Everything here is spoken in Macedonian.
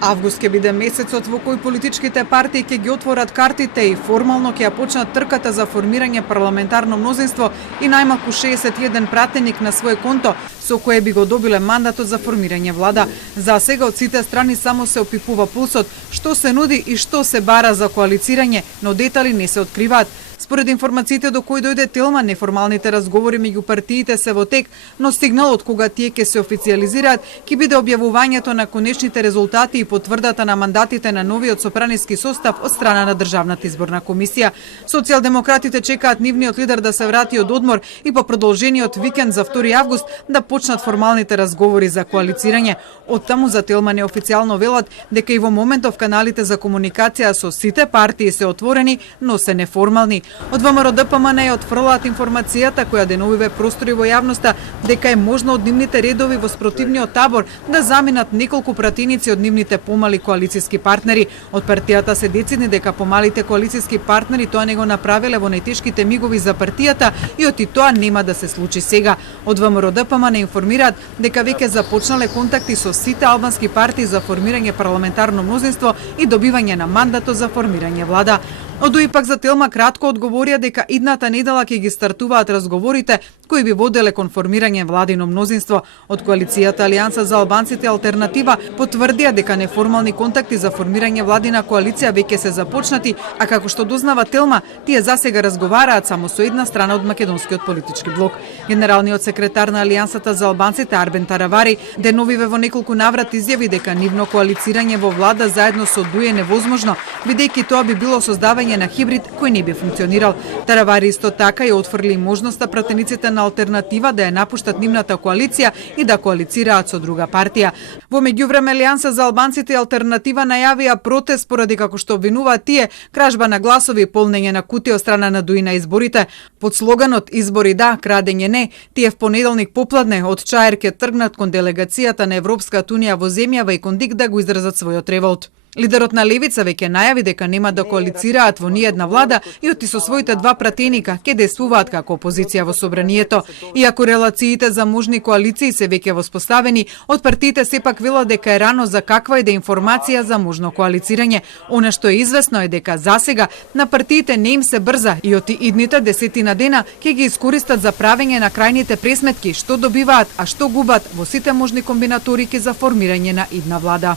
Август ќе биде месецот во кој политичките партии ќе ги отворат картите и формално ќе ја почнат трката за формирање парламентарно мнозинство и најмалку 61 пратеник на свој конто, со кое би го добиле мандатот за формирање влада. За сега од сите страни само се опипува пулсот, што се нуди и што се бара за коалицирање, но детали не се откриваат. Според информациите до кои дојде Телма, неформалните разговори меѓу партиите се во тек, но сигналот кога тие ќе се официјализираат ќе биде објавувањето на конечните резултати и потврдата на мандатите на новиот сопраниски состав од страна на Државната изборна комисија. Социјалдемократите чекаат нивниот лидер да се врати од одмор и по продолжениот викенд за 2 август да почнат формалните разговори за коалицирање. Оттаму за Телма неофицијално велат дека и во моментов каналите за комуникација со сите партии се отворени, но се неформални. Од ВМРО ДПМН ја отфрлаат информацијата која деновиве простори во јавноста дека е можно од нивните редови во спротивниот табор да заминат неколку пратеници од нивните помали коалициски партнери. Од партијата се децидни дека помалите коалициски партнери тоа не го направиле во најтешките мигови за партијата и оти тоа нема да се случи сега. Од ВМРО ДПМН информираат дека веќе започнале контакти со сите албански партии за формирање парламентарно мнозинство и добивање на мандатот за формирање влада. Од УИПАК за Телма кратко одговорија дека идната недела ќе ги стартуваат разговорите кои би воделе кон формирање владино мнозинство. Од коалицијата Алијанса за албанците Алтернатива потврдија дека неформални контакти за формирање владина коалиција веќе се започнати, а како што дознава Телма, тие засега разговараат само со една страна од македонскиот политички блок. Генералниот секретар на Алијансата за албанците Арбен Таравари деновиве во неколку наврати изјави дека нивно коалицирање во влада заедно со ДУ е невозможно, бидејќи тоа би било создавање на хибрид кој не би функционирал. Таравари исто така ја отфрли можноста пратениците на Алтернатива да ја напуштат нивната коалиција и да коалицираат со друга партија. Во меѓувреме Алијанса за албанците и Алтернатива најавија протест поради како што обвинуваат тие кражба на гласови и полнење на кутии од страна на ДУИ на изборите. Под слоганот "Избори да, крадење не", тие в понеделник попладне од Чаир ќе тргнат кон делегацијата на Европската унија во земјава и кон ДИК да го изразат својот револт. Лидерот на Левица веќе најави дека нема да коалицираат во ниедна влада и оти со своите 2 пратеника ќе действуваат како опозиција во собранието. Иако релациите за можни коалиции се веќе воспоставени, од партиите сепак велат дека е рано за каква и да информација за можно коалицирање. Она што е известно е дека засега на партиите не им се брза и оти идните 10 дена ќе ги искористат за правење на крајните пресметки што добиваат, а што губат во сите можни комбинаторики за формирање на идна влада.